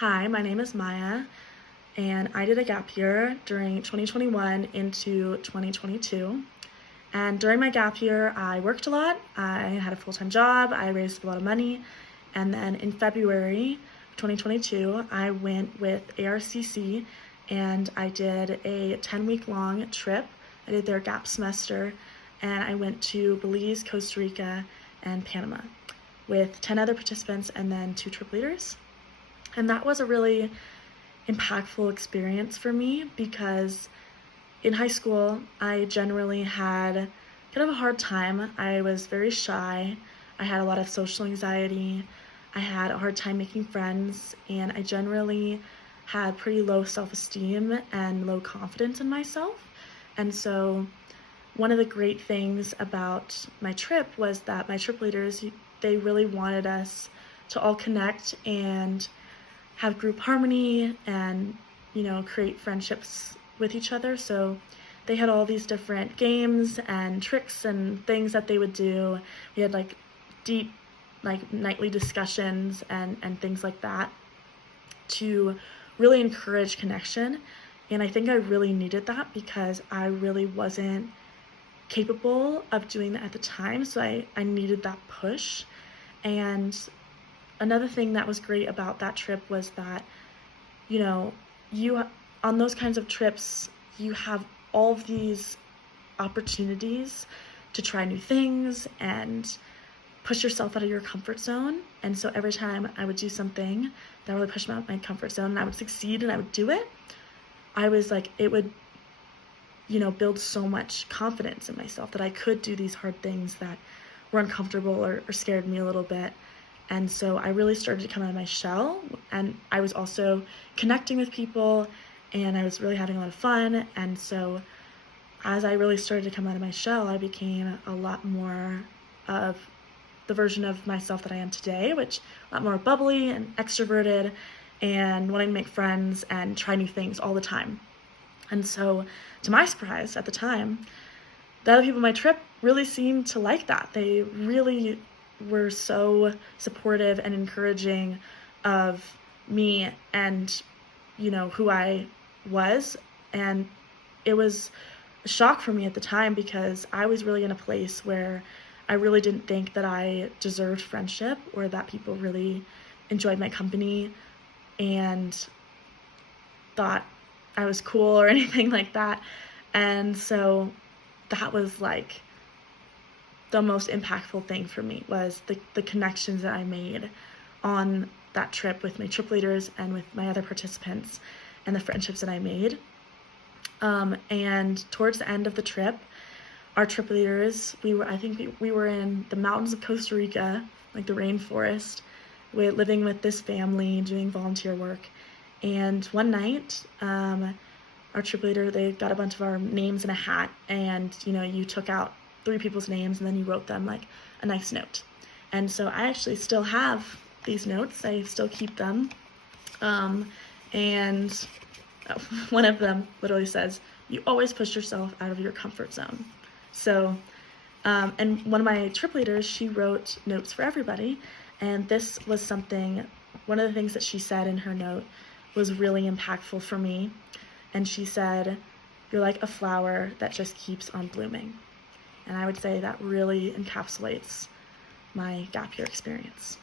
Hi, my name is Maya, and I did a gap year during 2021 into 2022. And during my gap year, I worked a lot. I had a full-time job. I raised a lot of money. And then in February 2022, I went with ARCC and I did a 10-week long trip. I did their gap semester, and I went to Belize, Costa Rica, and Panama with 10 other participants and then 2 trip leaders. And that was a really impactful experience for me because in high school, I generally had kind of a hard time. I was very shy. I had a lot of social anxiety. I had a hard time making friends, and I generally had pretty low self-esteem and low confidence in myself. And so one of the great things about my trip was that my trip leaders, they really wanted us to all connect and have group harmony and, create friendships with each other. So they had all these different games and tricks and things that they would do. We had deep nightly discussions and things like that to really encourage connection. And I think I really needed that because I really wasn't capable of doing that at the time. So I needed that push. And another thing that was great about that trip was that, you on those kinds of trips, you have all of these opportunities to try new things and push yourself out of your comfort zone. And so every time I would do something that really pushed me out of my comfort zone and I would succeed and I would do it, I was like, it would, build so much confidence in myself that I could do these hard things that were uncomfortable or scared me a little bit. And so I really started to come out of my shell, and I was also connecting with people, and I was really having a lot of fun. And so as I really started to come out of my shell, I became a lot more of the version of myself that I am today, which a lot more bubbly and extroverted and wanting to make friends and try new things all the time. And so to my surprise at the time, the other people on my trip really seemed to like that. They really were so supportive and encouraging of me and, who I was. And it was a shock for me at the time because I was really in a place where I really didn't think that I deserved friendship or that people really enjoyed my company and thought I was cool or anything like that. And so that was the most impactful thing for me was the connections that I made on that trip with my trip leaders and with my other participants and the friendships that I made. And towards the end of the trip, our trip leaders, we were in the mountains of Costa Rica, the rainforest, living with this family, doing volunteer work. And one night, our trip leader, they got a bunch of our names in a hat, and, you took out 3 people's names and then you wrote them a nice note. And so I actually still have these notes. I still keep them. And one of them literally says, "You always push yourself out of your comfort zone." So, and one of my trip leaders, she wrote notes for everybody. And this was one of the things that she said in her note was really impactful for me. And she said, "You're like a flower that just keeps on blooming." And I would say that really encapsulates my gap year experience.